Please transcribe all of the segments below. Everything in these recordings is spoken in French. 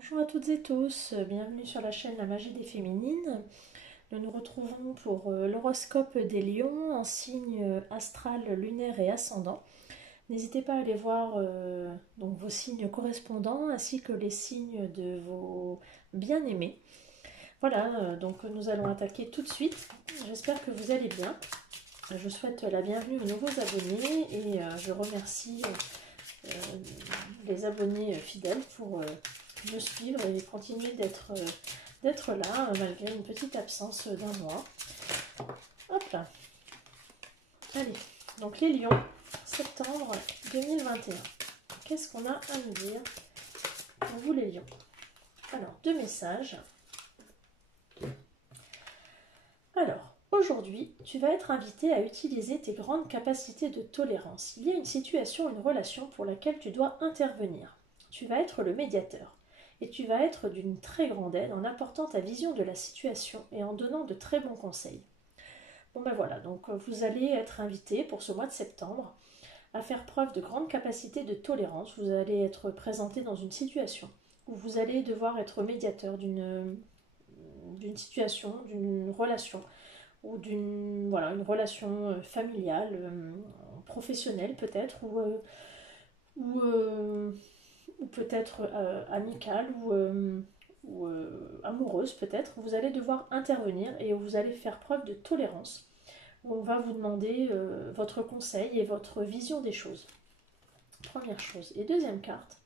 Bonjour à toutes et tous, bienvenue sur la chaîne La Magie des Féminines. Nous nous retrouvons pour l'horoscope des lions en signe astral, lunaire et ascendant. N'hésitez pas à aller voir donc vos signes correspondants ainsi que les signes de vos bien-aimés. Voilà, donc nous allons attaquer tout de suite. J'espère que vous allez bien. Je souhaite la bienvenue aux nouveaux abonnés et je remercie les abonnés fidèles pour me suivre et continuer d'être là malgré une petite absence d'un mois. Hop là. Allez, donc les lions, septembre 2021. Qu'est-ce qu'on a à nous dire pour vous les lions? Alors, deux messages. Alors, aujourd'hui, tu vas être invité à utiliser tes grandes capacités de tolérance. Il y a une situation, une relation pour laquelle tu dois intervenir. Tu vas être le médiateur. Et tu vas être d'une très grande aide en apportant ta vision de la situation et en donnant de très bons conseils. Bon ben voilà, donc vous allez être invité pour ce mois de septembre à faire preuve de grande capacité de tolérance. Vous allez être présenté dans une situation où vous allez devoir être médiateur d'une situation, d'une relation ou d'une voilà, une relation familiale, professionnelle peut-être, ou, ou peut-être amicale ou amoureuse peut-être. Vous allez devoir intervenir et vous allez faire preuve de tolérance. On va vous demander votre conseil et votre vision des choses. Première chose. Et deuxième carte.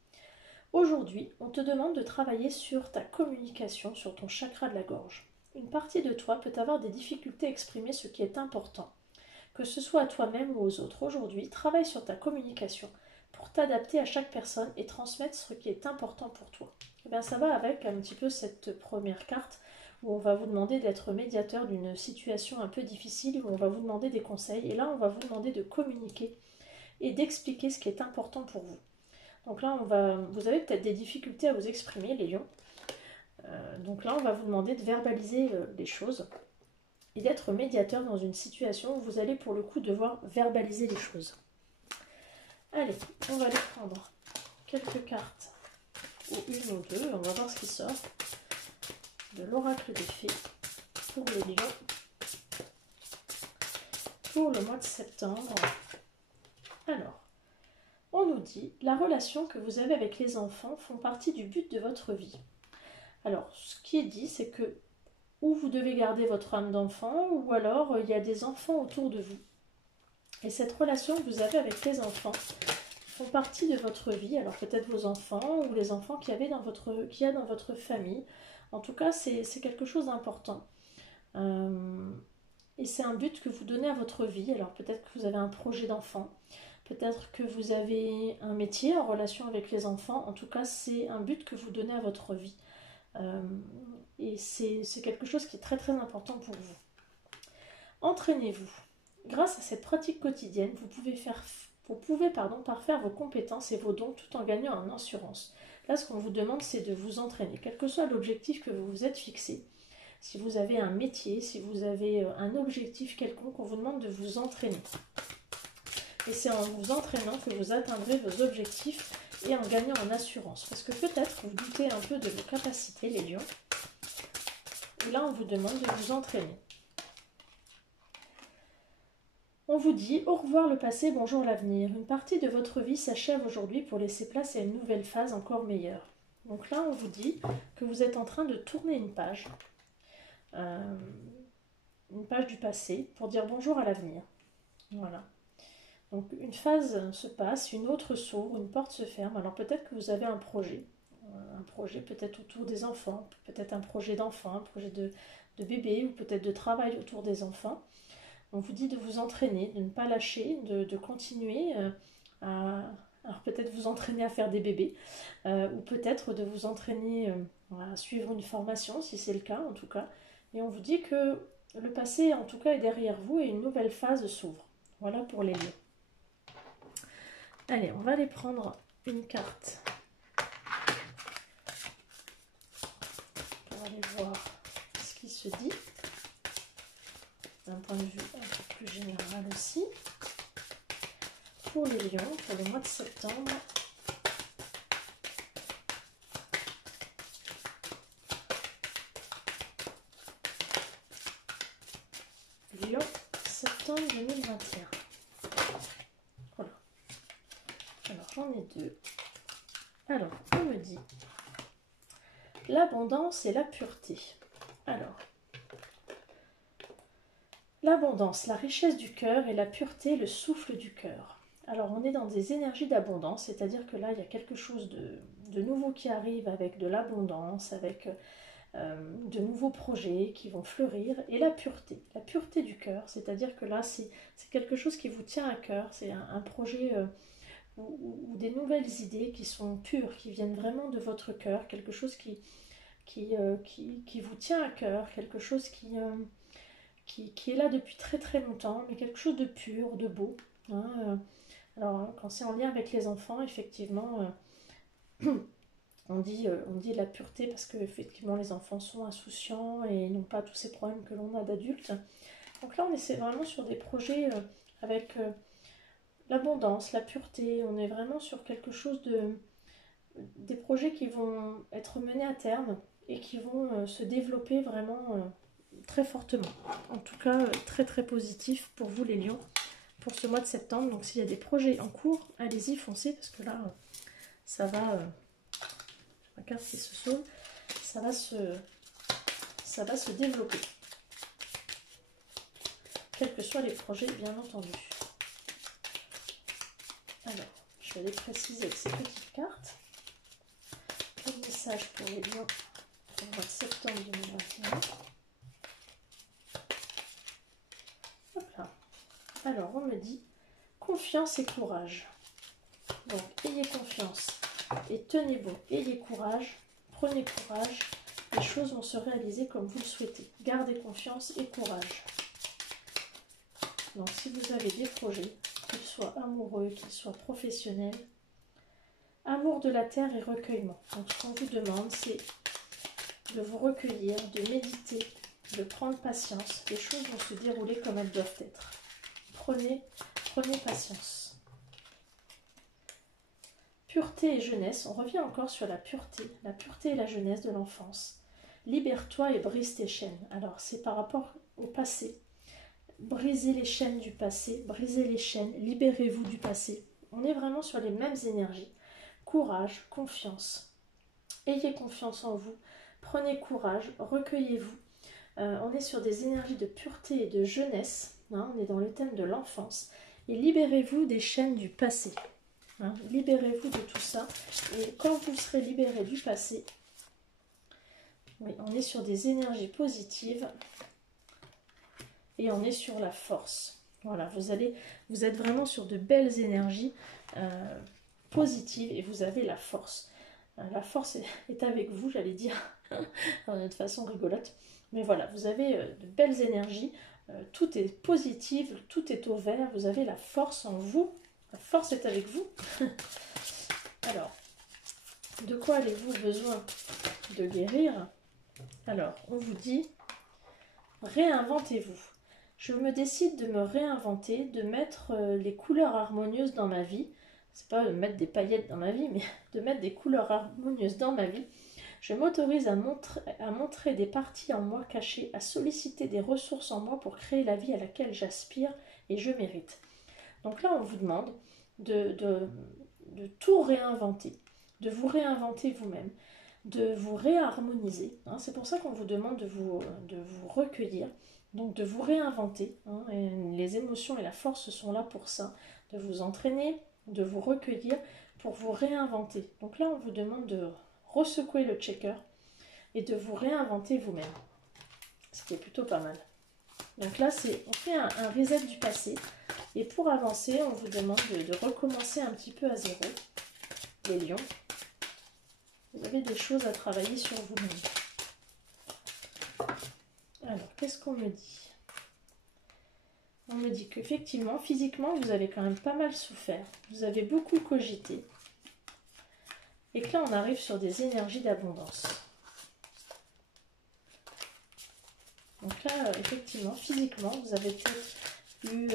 Aujourd'hui, on te demande de travailler sur ta communication, sur ton chakra de la gorge. Une partie de toi peut avoir des difficultés à exprimer ce qui est important, que ce soit à toi-même ou aux autres. Aujourd'hui, travaille sur ta communication pour t'adapter à chaque personne et transmettre ce qui est important pour toi. Et bien, ça va avec un petit peu cette première carte où on va vous demander d'être médiateur d'une situation un peu difficile, où on va vous demander des conseils. Et là, on va vous demander de communiquer et d'expliquer ce qui est important pour vous. Donc là, vous avez peut-être des difficultés à vous exprimer, les lions. Donc là, on va vous demander de verbaliser les choses et d'être médiateur dans une situation où vous allez pour le coup devoir verbaliser les choses. Allez, on va aller prendre quelques cartes, ou une ou deux, on va voir ce qui sort de l'oracle des fées pour les lions pour le mois de septembre. Alors, on nous dit, la relation que vous avez avec les enfants font partie du but de votre vie. Alors, ce qui est dit, c'est que ou vous devez garder votre âme d'enfant, ou alors il y a des enfants autour de vous. Et cette relation que vous avez avec les enfants font partie de votre vie. Alors peut-être vos enfants ou les enfants qu'il y a dans votre famille. En tout cas, c'est quelque chose d'important. Et c'est un but que vous donnez à votre vie. Alors peut-être que vous avez un projet d'enfant. Peut-être que vous avez un métier en relation avec les enfants. En tout cas, c'est un but que vous donnez à votre vie. Et c'est quelque chose qui est très très important pour vous. Entraînez-vous. Grâce à cette pratique quotidienne, vous pouvez parfaire vos compétences et vos dons tout en gagnant en assurance. Là, ce qu'on vous demande, c'est de vous entraîner, quel que soit l'objectif que vous vous êtes fixé. Si vous avez un métier, si vous avez un objectif quelconque, on vous demande de vous entraîner. Et c'est en vous entraînant que vous atteindrez vos objectifs et en gagnant en assurance. Parce que peut-être vous doutez un peu de vos capacités, les lions. Et là, on vous demande de vous entraîner. On vous dit au revoir le passé, bonjour l'avenir. Une partie de votre vie s'achève aujourd'hui pour laisser place à une nouvelle phase encore meilleure. Donc là, on vous dit que vous êtes en train de tourner une page du passé pour dire bonjour à l'avenir. Voilà. Donc une phase se passe, une autre s'ouvre, une porte se ferme. Alors peut-être que vous avez un projet peut-être autour des enfants, peut-être un projet d'enfant, un projet de bébé ou peut-être de travail autour des enfants. On vous dit de vous entraîner, de ne pas lâcher, de continuer alors peut-être vous entraîner à faire des bébés, ou peut-être de vous entraîner à suivre une formation, si c'est le cas en tout cas. Et on vous dit que le passé en tout cas est derrière vous et une nouvelle phase s'ouvre. Voilà pour les lions. Allez, on va aller prendre une carte pour aller voir ce qui se dit. D'un point de vue un peu plus général aussi. Pour les lions, pour le mois de septembre. Lion, septembre 2021. Voilà. Alors, j'en ai deux. Alors, on me dit l'abondance et la pureté. Alors, l'abondance, la richesse du cœur et la pureté, le souffle du cœur. Alors, on est dans des énergies d'abondance, c'est-à-dire que là, il y a quelque chose de nouveau qui arrive avec de l'abondance, avec de nouveaux projets qui vont fleurir. Et la pureté du cœur, c'est-à-dire que là, c'est quelque chose qui vous tient à cœur, c'est un projet ou des nouvelles idées qui sont pures, qui viennent vraiment de votre cœur, quelque chose qui vous tient à cœur, quelque chose qui est là depuis très très longtemps, mais quelque chose de pur, de beau. Hein. Alors, quand c'est en lien avec les enfants, effectivement, on dit de la pureté parce que effectivement les enfants sont insouciants et n'ont pas tous ces problèmes que l'on a d'adultes. Donc là, on essaie vraiment sur des projets avec l'abondance, la pureté. On est vraiment sur quelque chose des projets qui vont être menés à terme et qui vont se développer vraiment très fortement. En tout cas, très très positif pour vous les lions pour ce mois de septembre. Donc s'il y a des projets en cours, allez-y, foncez parce que là, ça va... ma carte qui se sauve, ça va se développer. Quels que soient les projets, bien entendu. Alors, je vais les préciser avec ces petites cartes. Quel message pour les lions pour le mois de septembre 2021. Hop là. Alors, on me dit confiance et courage. Donc, ayez confiance et tenez bon. Ayez courage, prenez courage. Les choses vont se réaliser comme vous le souhaitez. Gardez confiance et courage. Donc, si vous avez des projets, qu'ils soient amoureux, qu'ils soient professionnels, amour de la terre et recueillement. Donc, ce qu'on vous demande, c'est de vous recueillir, de méditer, de prendre patience. Les choses vont se dérouler comme elles doivent être. Prenez patience. Pureté et jeunesse, on revient encore sur la pureté et la jeunesse de l'enfance. Libère-toi et brise tes chaînes. Alors, c'est par rapport au passé. Brisez les chaînes du passé, brisez les chaînes, libérez-vous du passé. On est vraiment sur les mêmes énergies. Courage, confiance. Ayez confiance en vous, prenez courage, recueillez-vous. On est sur des énergies de pureté et de jeunesse. Hein, on est dans le thème de l'enfance. Et libérez-vous des chaînes du passé. Hein, libérez-vous de tout ça. Et quand vous serez libéré du passé, oui, on est sur des énergies positives. Et on est sur la force. Voilà, vous êtes vraiment sur de belles énergies positives et vous avez la force. La force est avec vous, j'allais dire, de façon rigolote. Mais voilà, vous avez de belles énergies, tout est positif, tout est au vert, vous avez la force en vous. La force est avec vous. Alors, de quoi avez-vous besoin de guérir? Alors, on vous dit, réinventez-vous. Je me décide de me réinventer, de mettre les couleurs harmonieuses dans ma vie. C'est pas de mettre des paillettes dans ma vie, mais de mettre des couleurs harmonieuses dans ma vie. Je m'autorise à montrer des parties en moi cachées, à solliciter des ressources en moi pour créer la vie à laquelle j'aspire et je mérite. Donc là, on vous demande de tout réinventer, de vous réinventer vous-même, de vous réharmoniser. Hein. C'est pour ça qu'on vous demande de vous recueillir. Donc de vous réinventer, hein, et les émotions et la force sont là pour ça, de vous entraîner, de vous recueillir pour vous réinventer. Donc là, on vous demande de ressecouer le checker et de vous réinventer vous-même, ce qui est plutôt pas mal. Donc là, on fait un reset du passé et pour avancer, on vous demande de recommencer un petit peu à zéro. Les lions, vous avez des choses à travailler sur vous-même. Alors, qu'est-ce qu'on me dit? On me dit qu'effectivement, physiquement, vous avez quand même pas mal souffert. Vous avez beaucoup cogité. Et que là, on arrive sur des énergies d'abondance. Donc là, effectivement, physiquement, vous avez peut-être eu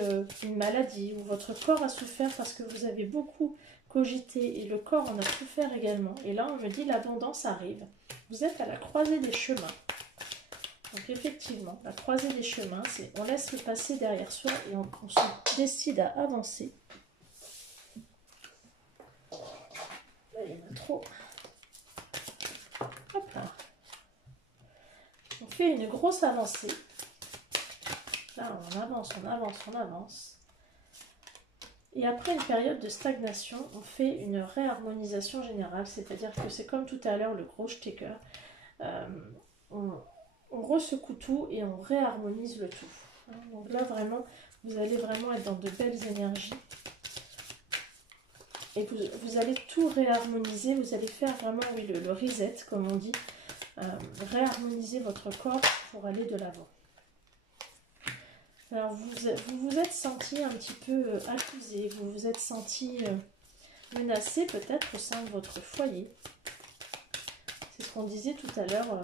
une maladie ou votre corps a souffert parce que vous avez beaucoup cogité et le corps en a souffert également. Et là, on me dit l'abondance arrive. Vous êtes à la croisée des chemins. Donc effectivement, la croisée des chemins, c'est on laisse le passé derrière soi et on se décide à avancer. Là, il y en a trop. Hop là. On fait une grosse avancée. Là, on avance, on avance, on avance. Et après une période de stagnation, on fait une réharmonisation générale. C'est-à-dire que c'est comme tout à l'heure le gros stecker. On ressecoue tout et on réharmonise le tout. Donc là, vraiment, vous allez vraiment être dans de belles énergies. Et vous allez tout réharmoniser. Vous allez faire vraiment, oui, le reset, comme on dit. Réharmoniser votre corps pour aller de l'avant. Alors, vous vous êtes senti un petit peu accusé, vous vous êtes senti menacé peut-être au sein de votre foyer. C'est ce qu'on disait tout à l'heure.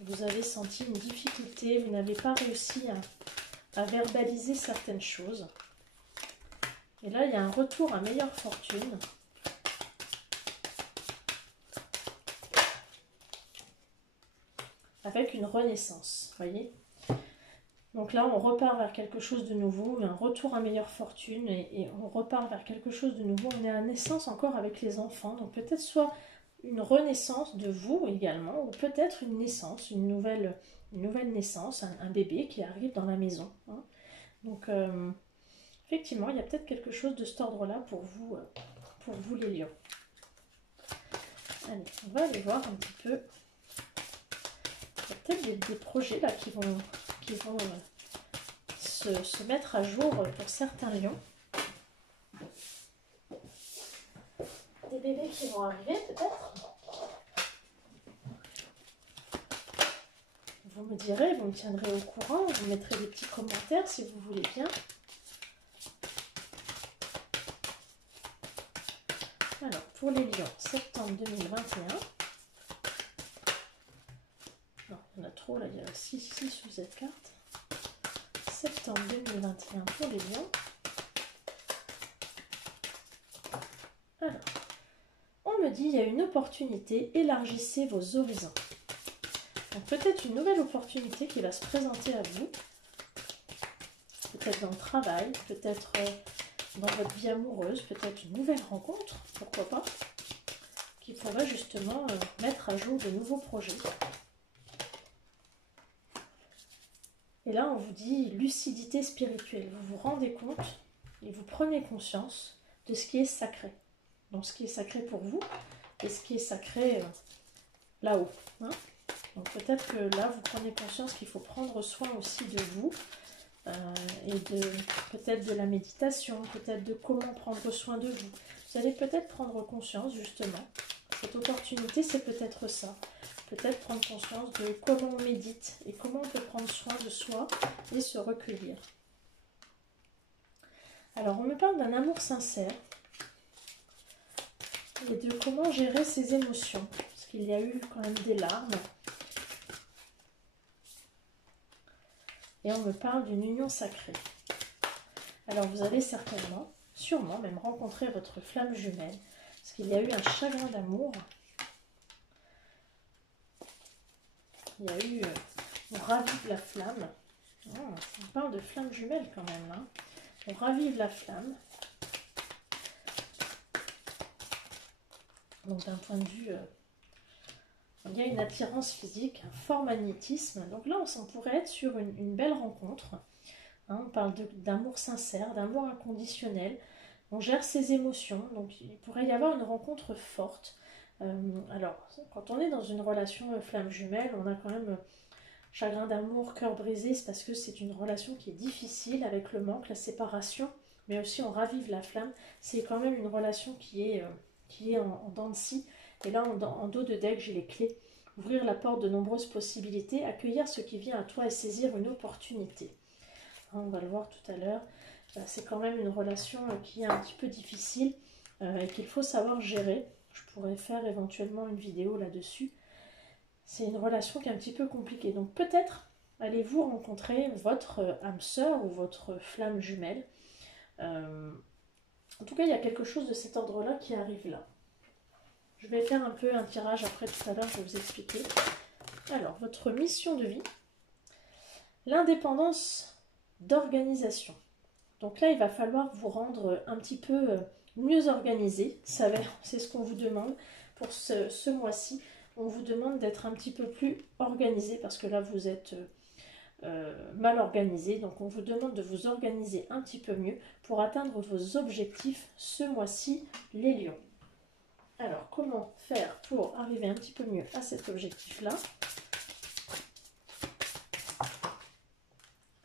Vous avez senti une difficulté, vous n'avez pas réussi à verbaliser certaines choses. Et là, il y a un retour à meilleure fortune. Avec une renaissance, voyez. Donc là, on repart vers quelque chose de nouveau, un retour à meilleure fortune, et on repart vers quelque chose de nouveau. On est à naissance encore avec les enfants, donc peut-être soit une renaissance de vous également, ou peut-être une naissance, une nouvelle naissance, un bébé qui arrive dans la maison. Hein. Donc, effectivement, il y a peut-être quelque chose de cet ordre-là pour vous les lions. Allez, on va aller voir un petit peu. Il y a peut-être des projets là qui vont se mettre à jour pour certains lions. Des bébés qui vont arriver peut-être. Vous me direz, vous me tiendrez au courant, vous mettrez des petits commentaires si vous voulez bien. Alors, pour les lions, septembre 2021. Non, il y en a trop là, il y a 6 sous cette carte. Septembre 2021 pour les lions. Alors, on me dit, il y a une opportunité, élargissez vos horizons. Donc peut-être une nouvelle opportunité qui va se présenter à vous. Peut-être dans le travail, peut-être dans votre vie amoureuse, peut-être une nouvelle rencontre, pourquoi pas, qui pourrait justement mettre à jour de nouveaux projets. Et là, on vous dit lucidité spirituelle. Vous vous rendez compte et vous prenez conscience de ce qui est sacré. Donc, ce qui est sacré pour vous et ce qui est sacré là-haut. Hein. Donc, peut-être que là, vous prenez conscience qu'il faut prendre soin aussi de vous et peut-être de la méditation, peut-être de comment prendre soin de vous. Vous allez peut-être prendre conscience, justement. Cette opportunité, c'est peut-être ça. Peut-être prendre conscience de comment on médite et comment on peut prendre soin de soi et se recueillir. Alors, on me parle d'un amour sincère et de comment gérer ses émotions. Parce qu'il y a eu quand même des larmes. Et on me parle d'une union sacrée. Alors, vous allez certainement, sûrement même rencontrer votre flamme jumelle. Parce qu'il y a eu un chagrin d'amour. Il y a eu, on ravive la flamme. Oh, on parle de flamme jumelle quand même. Hein. On ravive la flamme. Donc d'un point de vue, il y a une attirance physique, un fort magnétisme. Donc là, on pourrait être sur une belle rencontre. Hein, on parle d'amour sincère, d'amour inconditionnel. On gère ses émotions. Donc il pourrait y avoir une rencontre forte. Alors, quand on est dans une relation flamme jumelle, on a quand même chagrin d'amour, cœur brisé, c'est parce que c'est une relation qui est difficile avec le manque, la séparation, mais aussi on ravive la flamme. C'est quand même une relation qui est en dents de scie. Et là, en dos de deck, j'ai les clés. Ouvrir la porte de nombreuses possibilités, accueillir ce qui vient à toi et saisir une opportunité. Hein, on va le voir tout à l'heure. C'est quand même une relation qui est un petit peu difficile et qu'il faut savoir gérer. Je pourrais faire éventuellement une vidéo là-dessus. C'est une relation qui est un petit peu compliquée. Donc peut-être allez-vous rencontrer votre âme sœur ou votre flamme jumelle. En tout cas, il y a quelque chose de cet ordre-là qui arrive là. Je vais faire un peu un tirage après tout à l'heure, je vais vous expliquer. Alors, votre mission de vie, l'indépendance d'organisation. Donc là, il va falloir vous rendre un petit peu mieux organisé. C'est ce qu'on vous demande pour ce mois-ci. On vous demande d'être un petit peu plus organisé parce que là, vous êtes mal organisé. Donc, on vous demande de vous organiser un petit peu mieux pour atteindre vos objectifs ce mois-ci, les lions. Alors, comment faire pour arriver un petit peu mieux à cet objectif-là?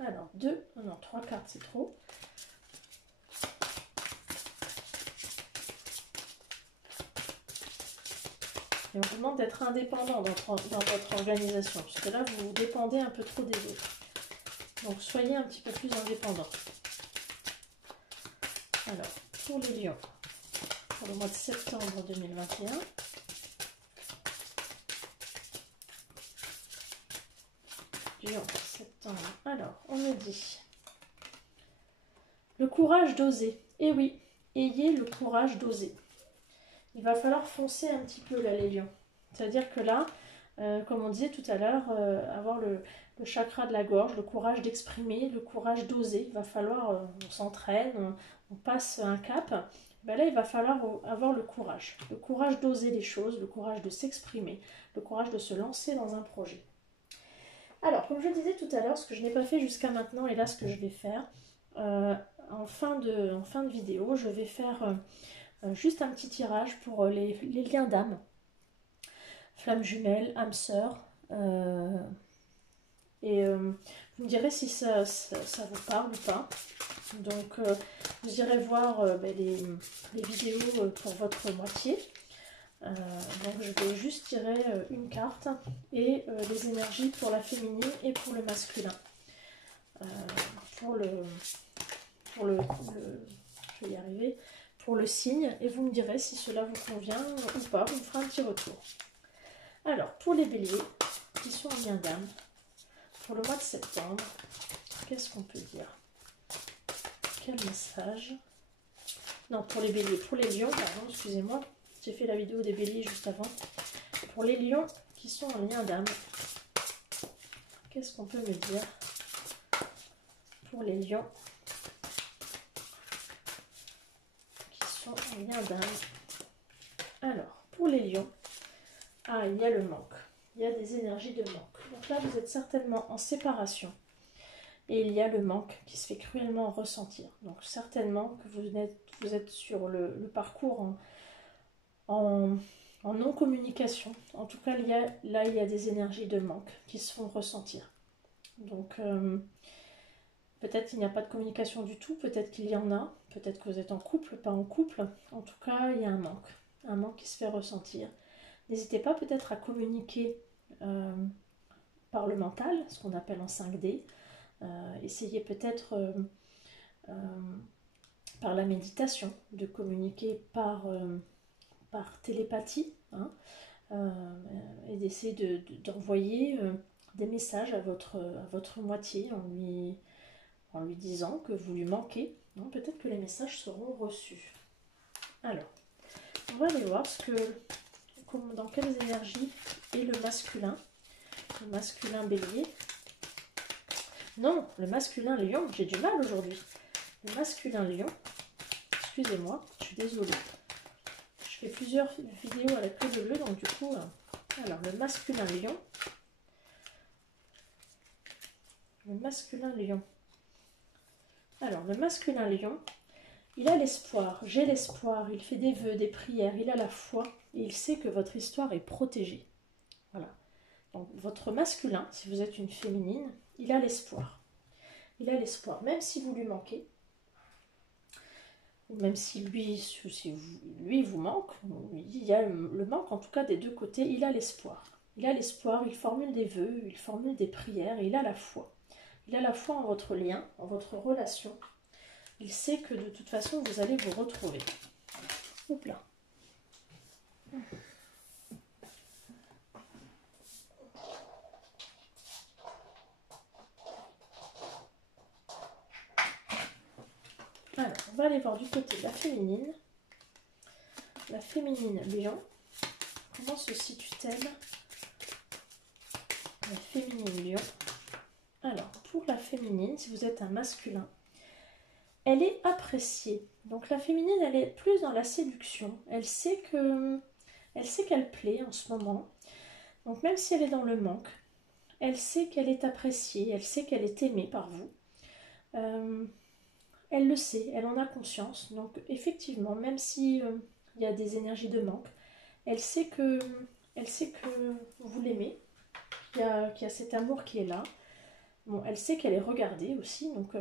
Alors, 3 cartes, c'est trop. Et on vous demande d'être indépendant dans votre organisation, parce que là, vous dépendez un peu trop des autres. Donc, soyez un petit peu plus indépendant. Alors, pour les lions, pour le mois de septembre 2021, lion, septembre. Alors, on me dit le courage d'oser. Eh oui, ayez le courage d'oser. Il va falloir foncer un petit peu là, les lions. C'est-à-dire que là, comme on disait tout à l'heure, avoir le chakra de la gorge, le courage d'exprimer, le courage d'oser. Il va falloir, on s'entraîne, on passe un cap. Ben là, il va falloir avoir le courage d'oser les choses, le courage de s'exprimer, le courage de se lancer dans un projet. Alors, comme je disais tout à l'heure, ce que je n'ai pas fait jusqu'à maintenant, et là ce que je vais faire, en fin de vidéo, je vais faire juste un petit tirage pour les liens d'âme, flamme jumelle, âme sœur, et vous me direz si ça vous parle ou pas. Donc vous irez voir les vidéos pour votre moitié. Donc je vais juste tirer une carte et les énergies pour la féminine et pour le masculin. Je vais y arriver, pour le signe, et vous me direz si cela vous convient ou pas, vous me ferez un petit retour. Alors, pour les béliers qui sont en lien d'âme, pour le mois de septembre, qu'est-ce qu'on peut dire? Quel message? Non, pour les béliers, pour les lions, pardon, excusez-moi, j'ai fait la vidéo des béliers juste avant. Pour les lions qui sont en lien d'âme, qu'est-ce qu'on peut me dire pour les lions qui sont en lien d'âme? Alors, pour les lions, il y a le manque. Il y a des énergies de manque. Donc là, vous êtes certainement en séparation. Et il y a le manque qui se fait cruellement ressentir. Donc certainement que vous êtes sur le parcours en non-communication. En tout cas, il y a des énergies de manque qui se font ressentir. Donc peut-être qu'il n'y a pas de communication du tout, peut-être qu'il y en a, peut-être que vous êtes en couple, pas en couple. En tout cas, il y a un manque qui se fait ressentir. N'hésitez pas peut-être à communiquer par le mental, ce qu'on appelle en 5D. Essayez peut-être par la méditation de communiquer par télépathie, hein, et d'essayer d'envoyer des messages à votre moitié en lui disant que vous lui manquez. Peut-être que les messages seront reçus. Alors, on va aller voir dans quelles énergies est le masculin bélier. Non, le masculin lion, j'ai du mal aujourd'hui. Le masculin lion, excusez-moi, je suis désolée. Je fais plusieurs vidéos avec que de bleu, donc du coup, alors le masculin lion. Alors, le masculin lion, il a l'espoir, j'ai l'espoir, il fait des vœux, des prières, il a la foi, et il sait que votre histoire est protégée. Voilà. Donc, votre masculin, si vous êtes une féminine, il a l'espoir. Il a l'espoir, même si vous lui manquez, même si lui vous manque, il y a le manque en tout cas des deux côtés, il a l'espoir. Il a l'espoir, il formule des vœux, il formule des prières, il a la foi. Il a la foi en votre lien, en votre relation. Il sait que de toute façon, vous allez vous retrouver. Oups là. Alors, on va aller voir du côté de la féminine. La féminine lion. Comment se situe-t-elle Les féminines lions. Alors, pour la féminine, si vous êtes un masculin, elle est appréciée. Donc la féminine, elle est plus dans la séduction. Elle sait qu'elle plaît en ce moment. Donc même si elle est dans le manque, elle sait qu'elle est appréciée, elle sait qu'elle est aimée par vous. Elle le sait, elle en a conscience. Donc effectivement, même si il y a des énergies de manque, elle sait que vous l'aimez, qu'il y a cet amour qui est là. Bon, elle sait qu'elle est regardée aussi, donc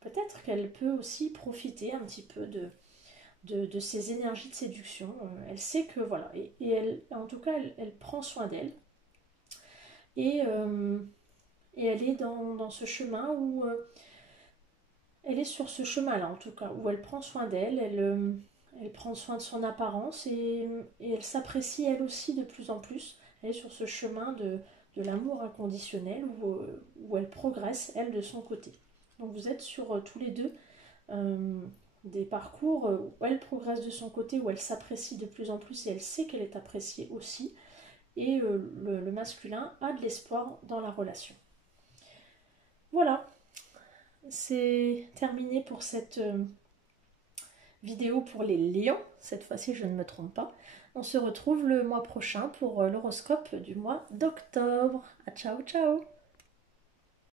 peut-être qu'elle peut aussi profiter un petit peu de ces énergies de séduction. Elle sait que voilà, et elle, en tout cas, elle prend soin d'elle. Et elle est dans ce chemin où elle est sur ce chemin-là, en tout cas, où elle prend soin d'elle, elle prend soin de son apparence et elle s'apprécie elle aussi de plus en plus. Elle est sur ce chemin de l'amour inconditionnel où elle progresse, elle, de son côté. Donc vous êtes sur tous les deux des parcours où elle progresse de son côté, où elle s'apprécie de plus en plus et elle sait qu'elle est appréciée aussi. Et le masculin a de l'espoir dans la relation. Voilà, c'est terminé pour cette vidéo pour les lions. Cette fois-ci, je ne me trompe pas. On se retrouve le mois prochain pour l'horoscope du mois d'octobre. Ciao, ciao!